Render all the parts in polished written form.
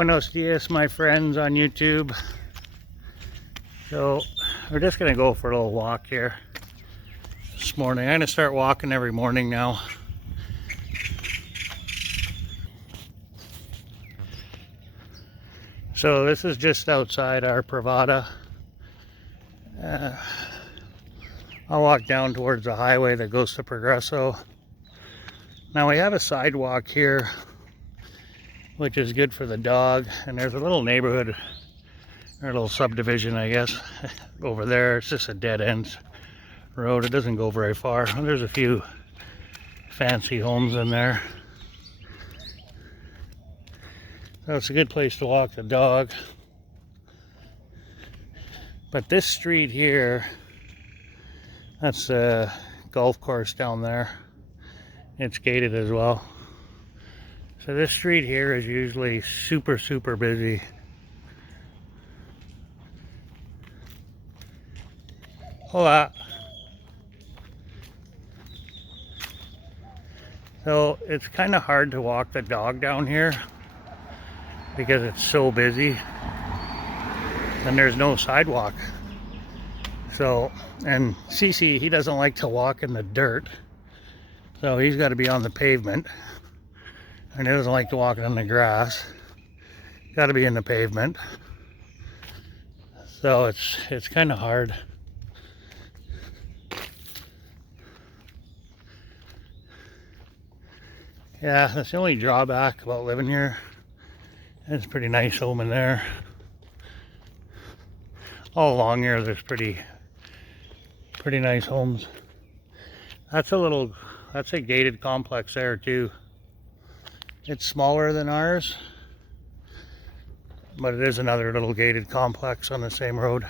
Buenos dias, my friends on YouTube. So we're just gonna go for a little walk here this morning. I'm gonna start walking every morning now. So this is just outside our Privada. I'll walk down towards the highway that goes to Progreso. Now we have a sidewalk here, which is good for the dog, and there's a little neighborhood, or a little subdivision, I guess, over there. It's just a dead end road. It doesn't go very far. There's a few fancy homes in there. So it's a good place to walk the dog. But this street here, that's a golf course down there. It's gated as well. So this street here is usually super busy. Hola. So it's kind of hard to walk the dog down here because it's so busy and there's no sidewalk. So, and Cece, he doesn't like to walk in the dirt, so he's got to be on the pavement. And he doesn't like to walk on the grass. Got to be in the pavement. So it's kind of hard. Yeah, that's the only drawback about living here. It's a pretty nice home in there. All along here there's pretty nice homes. That's a gated complex there too. It's smaller than ours, but it is another little gated complex on the same road.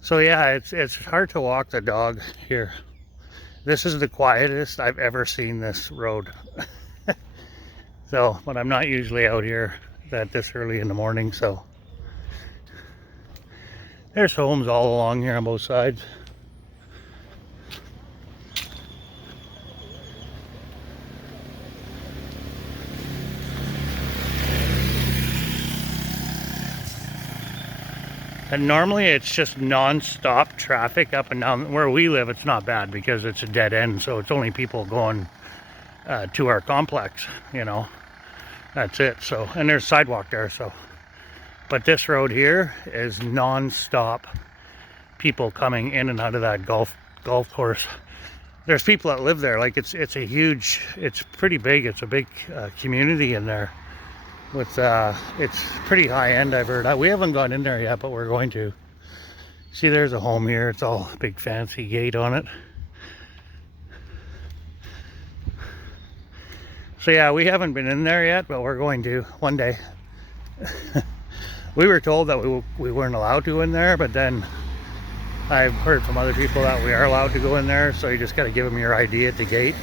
So yeah, it's hard to walk the dog here. This is the quietest I've ever seen this road. So, but I'm not usually out here at this early in the morning, so there's homes all along here on both sides. And normally it's just non-stop traffic up and down. Where we live, it's not bad because it's a dead end, so it's only people going to our complex, you know. That's it. So, and there's sidewalk there, so. But this road here is non-stop people coming in and out of that golf course. There's people that live there. Like it's pretty big. It's a big community in there. With it's pretty high end, I've heard. We haven't gone in there yet, but we're going to. See, there's a home here. It's all big fancy gate on it. So yeah, we haven't been in there yet, but we're going to one day. We were told that we weren't allowed to in there, but then I've heard from other people that we are allowed to go in there, so you just got to give them your ID at the gate.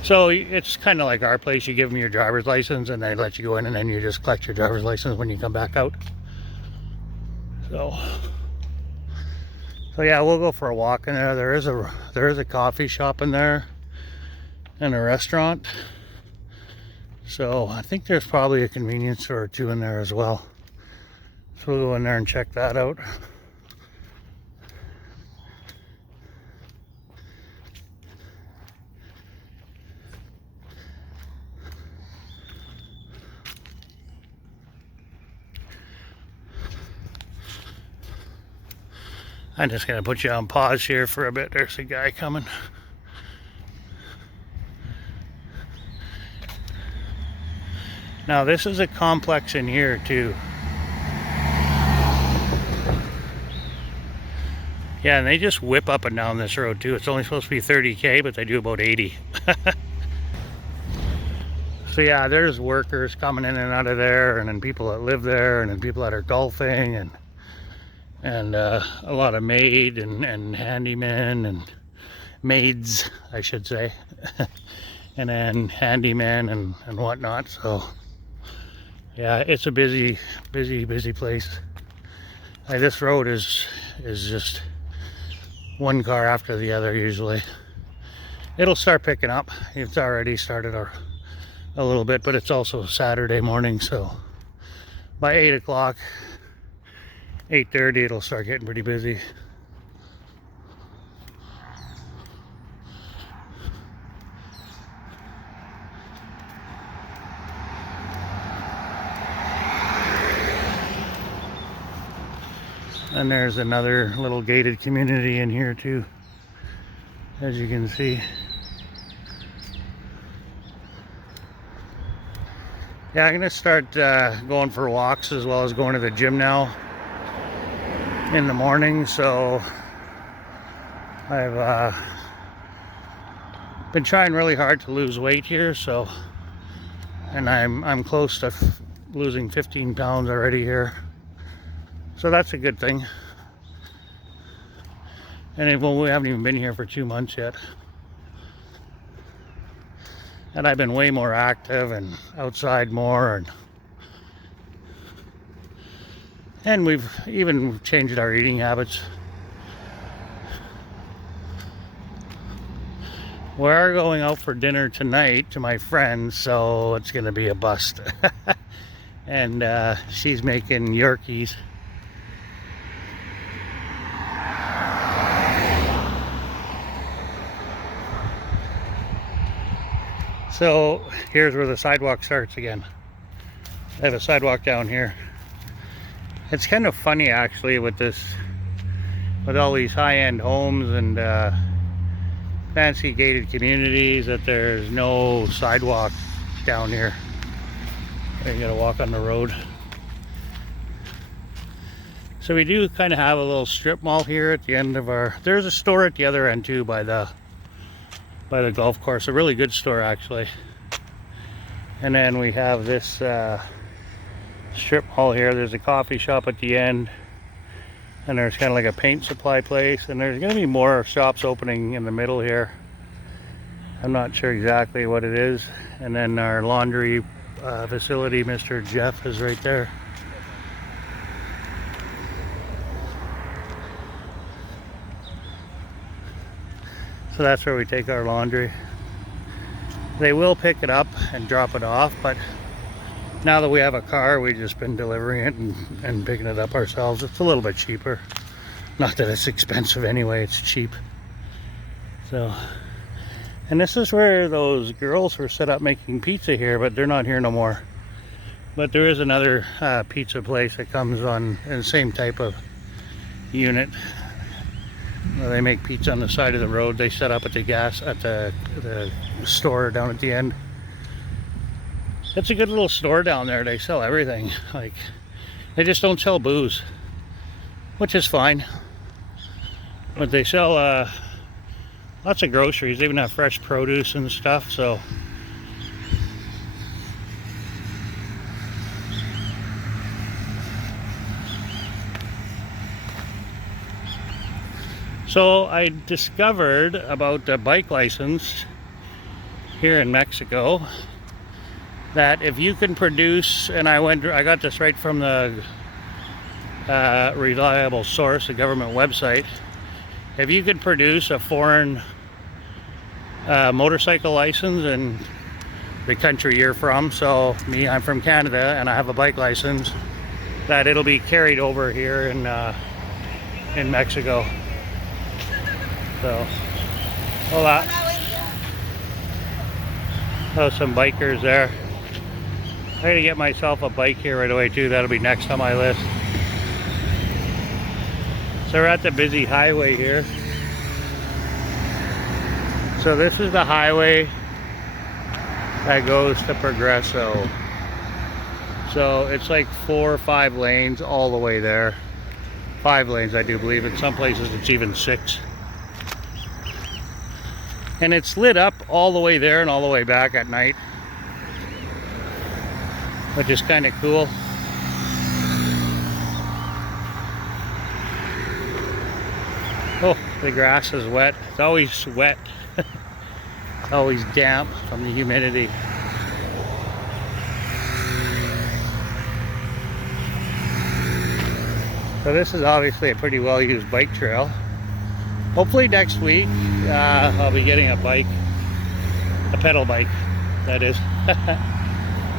So it's kind of like our place. You give them your driver's license and they let you go in, and then you just collect your driver's license when you come back out. So yeah, we'll go for a walk in there. There is a coffee shop in there and a restaurant. So I think there's probably a convenience store or two in there as well. So we'll go in there and check that out. I'm just going to put you on pause here for a bit. There's a guy coming. Now this is a complex in here too. Yeah, and they just whip up and down this road too. It's only supposed to be 30K, but they do about 80. So yeah, there's workers coming in and out of there, and then people that live there, and then people that are golfing, and a lot of maid and handymen and maids, I should say, and then handymen and whatnot. So yeah, it's a busy place. This road is just one car after the other usually. It'll start picking up. It's already started a little bit, but it's also Saturday morning, so by 8 o'clock, 8:30, it'll start getting pretty busy. And there's another little gated community in here too, as you can see. Yeah, I'm gonna start going for walks as well as going to the gym now in the morning. So I've been trying really hard to lose weight here. So, and I'm close to losing 15 pounds already here. So that's a good thing. And well, we haven't even been here for 2 months yet. And I've been way more active and outside more, and we've even changed our eating habits. We are going out for dinner tonight to my friends, so it's gonna be a bust. And she's making Yorkies. So here's where the sidewalk starts again. I have a sidewalk down here. It's kind of funny actually with all these high-end homes and fancy gated communities that there's no sidewalk down here. You gotta walk on the road. So we do kind of have a little strip mall here at the end of there's a store at the other end too by the golf course, a really good store actually. And then we have this strip mall here. There's a coffee shop at the end, and there's kind of like a paint supply place, and there's going to be more shops opening in the middle here. I'm not sure exactly what it is. And then our laundry facility, Mr. Jeff, is right there. So that's where we take our laundry. They will pick it up and drop it off, but now that we have a car, we've just been delivering it and picking it up ourselves. It's a little bit cheaper. Not that it's expensive anyway, it's cheap. So, and this is where those girls were set up making pizza here, but they're not here no more. But there is another pizza place that comes on in the same type of unit. They make pizza on the side of the road. They set up at the store down at the end. It's a good little store down there. They sell everything. Like, they just don't sell booze, which is fine. But they sell lots of groceries. They even have fresh produce and stuff. So I discovered about the bike license here in Mexico, that if you can produce, and I got this right from the reliable source, the government website, if you could produce a foreign motorcycle license in the country you're from, so me, I'm from Canada and I have a bike license, that it'll be carried over here in Mexico. So, hola. Oh, some bikers there. I gotta get myself a bike here right away too. That'll be next on my list. So we're at the busy highway here. So this is the highway that goes to Progreso. So it's like 4 or 5 lanes all the way there. 5 lanes, I do believe. In some places it's even 6. And it's lit up all the way there and all the way back at night, which is kind of cool. Oh, the grass is wet. It's always wet. It's always damp from the humidity. So this is obviously a pretty well used bike trail. Hopefully next week I'll be getting a bike, a pedal bike, that is.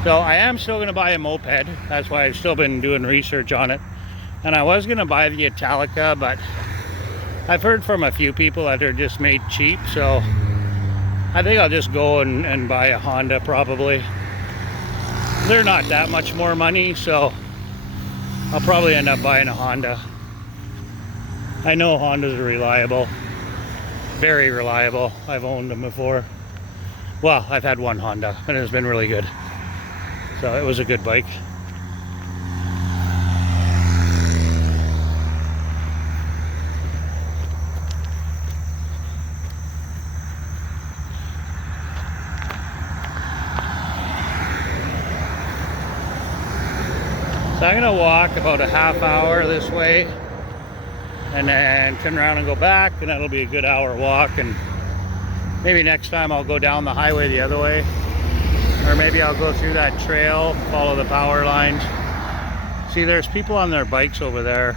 So I am still going to buy a moped. That's why I've still been doing research on it. And I was going to buy the Italica, but I've heard from a few people that they're just made cheap. So I think I'll just go and buy a Honda probably. They're not that much more money, so I'll probably end up buying a Honda. I know Hondas are reliable. Very reliable. I've owned them before. Well, I've had one Honda and it's been really good. So it was a good bike. So I'm gonna walk about a half hour this way and then turn around and go back, and that'll be a good hour walk. And maybe next time I'll go down the highway the other way. Or maybe I'll go through that trail, follow the power lines. See, there's people on their bikes over there.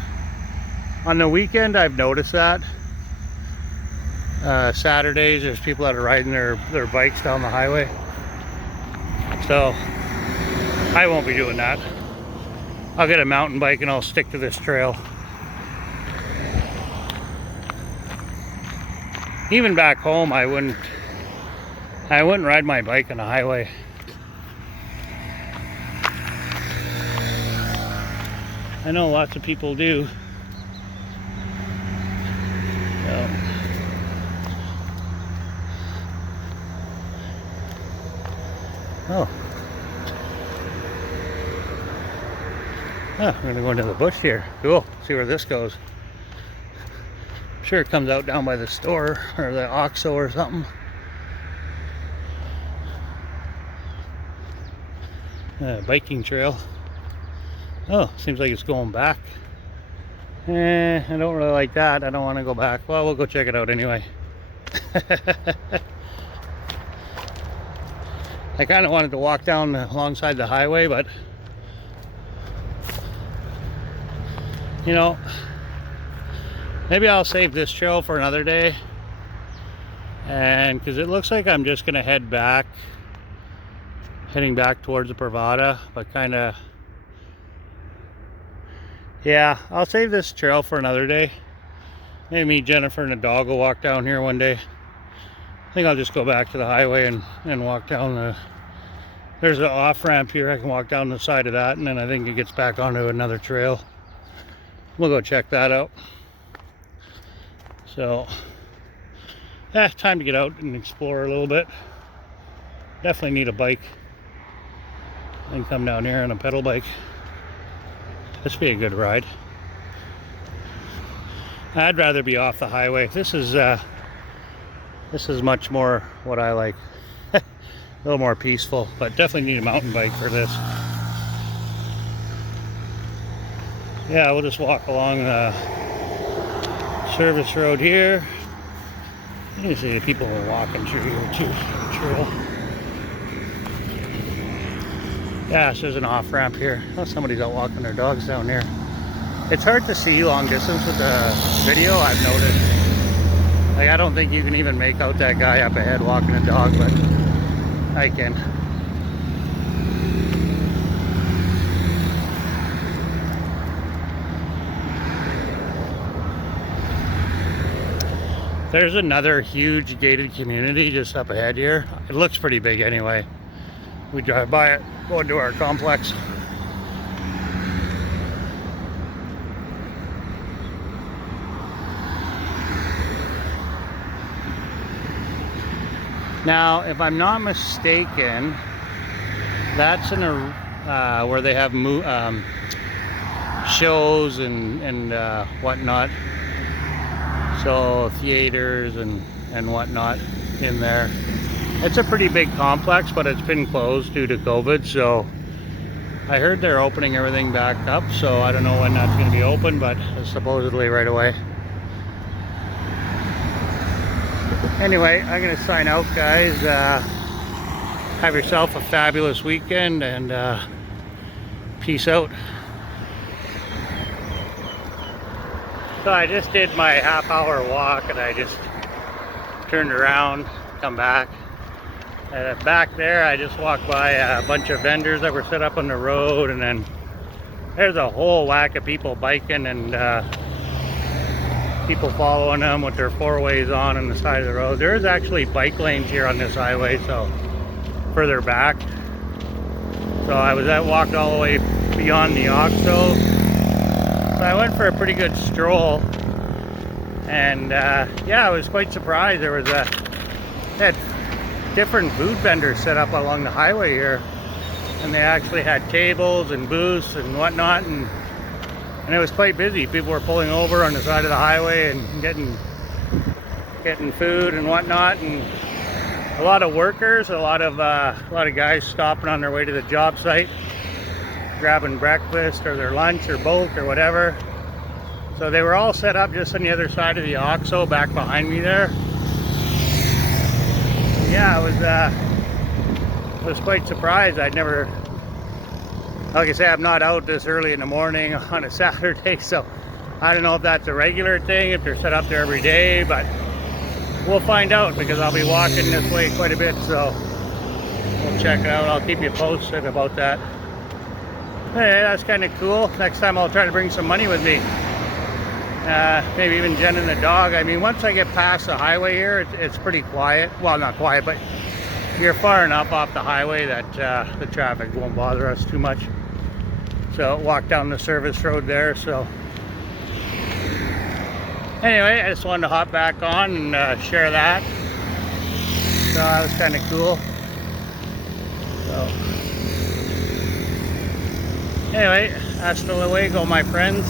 On the weekend, I've noticed that. Saturdays, there's people that are riding their bikes down the highway. So, I won't be doing that. I'll get a mountain bike and I'll stick to this trail. Even back home, I wouldn't ride my bike on the highway. I know lots of people do. So. Oh. Oh, we're gonna go into the bush here. Cool. See where this goes. I'm sure it comes out down by the store or the OXXO or something. Biking trail. Oh, seems like it's going back. I don't really like that. I don't want to go back. Well, we'll go check it out anyway. I kind of wanted to walk down alongside the highway, but you know, maybe I'll save this trail for another day. And because it looks like I'm just going to heading back towards the Privada, but kind of, yeah, I'll save this trail for another day. Maybe me, Jennifer, and the dog will walk down here one day. I think I'll just go back to the highway and walk down the, there's an off ramp here. I can walk down the side of that, and then I think it gets back onto another trail. We'll go check that out. So, yeah, time to get out and explore a little bit. Definitely need a bike. And come down here on a pedal bike. This would be a good ride. I'd rather be off the highway. This is much more what I like. A little more peaceful, but definitely need a mountain bike for this. Yeah, we'll just walk along the service road here. You can see the people are walking through here too. Trail. Yeah, so there's an off ramp here. Oh, somebody's out walking their dogs down here. It's hard to see long distance with the video, I've noticed. Like, I don't think you can even make out that guy up ahead walking a dog, but I can. There's another huge gated community just up ahead here. It looks pretty big anyway. We drive by it, go into our complex. Now, if I'm not mistaken, that's in a where they have shows and whatnot. So theaters and whatnot in there. It's a pretty big complex, but it's been closed due to COVID. So I heard they're opening everything back up. So I don't know when that's going to be open, but it's supposedly right away. Anyway, I'm going to sign out, guys. Have yourself a fabulous weekend, and peace out. So I just did my half-hour walk, and I just turned around, come back. Back there, I just walked by a bunch of vendors that were set up on the road, and then there's a whole whack of people biking and people following them with their four-ways on the side of the road. There is actually bike lanes here on this highway, so further back. So I walked all the way beyond the Oxo. So I went for a pretty good stroll, and yeah, I was quite surprised. There was had different food vendors set up along the highway here, and they actually had tables and booths and whatnot, and it was quite busy. People were pulling over on the side of the highway and getting food and whatnot, and a lot of workers, a lot of guys stopping on their way to the job site, grabbing breakfast or their lunch or both or whatever. So they were all set up just on the other side of the Oxo back behind me there. Yeah, I was quite surprised. I'd never, like I say, I'm not out this early in the morning on a Saturday, so I don't know if that's a regular thing, if they're set up there every day, but we'll find out because I'll be walking this way quite a bit, so we'll check it out. I'll keep you posted about that. Hey, that's kind of cool. Next time I'll try to bring some money with me. Maybe even Jen and the dog. I mean, once I get past the highway here, it's pretty quiet. Well, not quiet, but you're far enough off the highway that the traffic won't bother us too much. So walk down the service road there. So anyway, I just wanted to hop back on and share that. So that was kind of cool. So anyway, hasta luego, my friends.